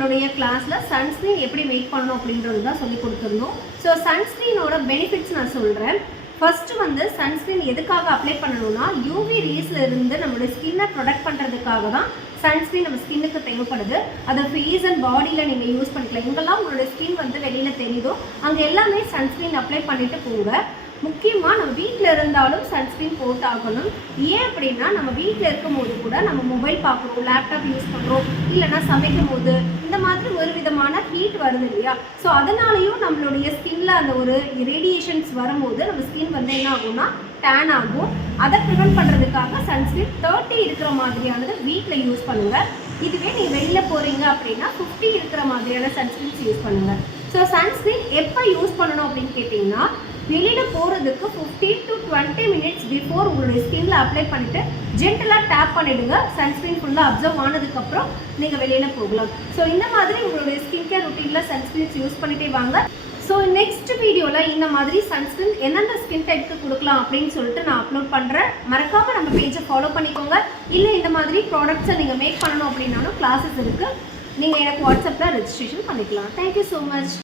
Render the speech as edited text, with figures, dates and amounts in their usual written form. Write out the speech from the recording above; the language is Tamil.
நம்மளுடைய கிளாஸில் சன்ஸ்க்ரீன் எப்படி மேக் பண்ணணும் அப்படின்றது தான் சொல்லி கொடுத்துருந்தோம். ஸோ சன்ஸ்க்ரீனோட பெனிஃபிட்ஸ் நான் சொல்கிறேன். ஃபர்ஸ்ட் வந்து சன்ஸ்க்ரீன் எதுக்காக அப்ளை பண்ணணும்னா யூவி ரேஸ்ல இருந்து நம்மளுடைய ஸ்கின்னை ப்ரொடெக்ட் பண்ணுறதுக்காக தான் சன்ஸ்க்ரீன் நம்ம ஸ்கின்னுக்கு தேவைப்படுது. அதை ஃபேஸ் அண்ட் பாடியில் நீங்கள் யூஸ் பண்ணிக்கலாம். எங்கெல்லாம் உங்களுடைய ஸ்கின் வந்து வெளியில் தெரியுதோ அங்கே எல்லாமே சன்ஸ்க்ரீன் அப்ளை பண்ணிட்டு போங்க. முக்கியமாக நம்ம வீட்டில் இருந்தாலும் சன்ஸ்க்ரீன் போட்டு ஆகணும். ஏன் அப்படின்னா நம்ம வீட்டில் இருக்கும் போது கூட நம்ம மொபைல் பார்க்குறோம், லேப்டாப் யூஸ் பண்ணுறோம், இல்லைனா சமைக்கும் போது இந்த மாதிரி ஒரு விதமான ஹீட் வருது இல்லையா? ஸோ அதனாலையும் நம்மளுடைய ஸ்கின்ல அந்த ஒரு ரேடியேஷன்ஸ் வரும்போது நம்ம ஸ்கின் வந்து என்ன ஆகும்னா டேன் ஆகும். அதை ப்ரிவென்ட் பண்ணுறதுக்காக சன்ஸ்க்ரீன் 30 இருக்கிற மாதிரியானது வீட்டில் யூஸ் பண்ணுங்கள். இதுவே நீங்கள் வெளியில் போகிறீங்க அப்படின்னா 50 இருக்கிற மாதிரியான சன்ஸ்க்ரீன்ஸ் யூஸ் பண்ணுங்கள். ஸோ சன்ஸ்க்ரீன் எப்போ யூஸ் பண்ணணும் அப்படின்னு கேட்டிங்கன்னா வெளியில் போகிறதுக்கு 15 to 20 minutes பிஃபோர் உங்களுடைய ஸ்கின்ல அப்ளை பண்ணிவிட்டு ஜென்டலாக டேப் பண்ணிவிடுங்க. சன்ஸ்க்ரீன் ஃபுல்லாக அப்சர்வ் ஆனதுக்கப்புறம் நீங்கள் வெளியில் போகலாம். ஸோ இந்த மாதிரி உங்களுடைய ஸ்கின் கேர் ருட்டீனில் சன்ஸ்க்ரீன்ஸ் யூஸ் பண்ணிகிட்டே வாங்க. ஸோ நெக்ஸ்ட் வீடியோவில் இந்த மாதிரி சன்ஸ்க்ரீன் எந்தெந்த ஸ்கின் டைப்புக்கு கொடுக்கலாம் அப்படின்னு சொல்லிட்டு நான் அப்லோட் பண்ணுறேன். மறக்காமல் நம்ம பேஜை ஃபாலோ பண்ணிக்கோங்க. இல்லை இந்த மாதிரி ப்ராடக்ட்ஸை நீங்கள் மேக் பண்ணணும் அப்படின்னாலும் கிளாஸஸ் இருக்குது. நீங்கள் எனக்கு வாட்ஸ்அப்பில் ரெஜிஸ்ட்ரேஷன் பண்ணிக்கலாம். Thank you so much.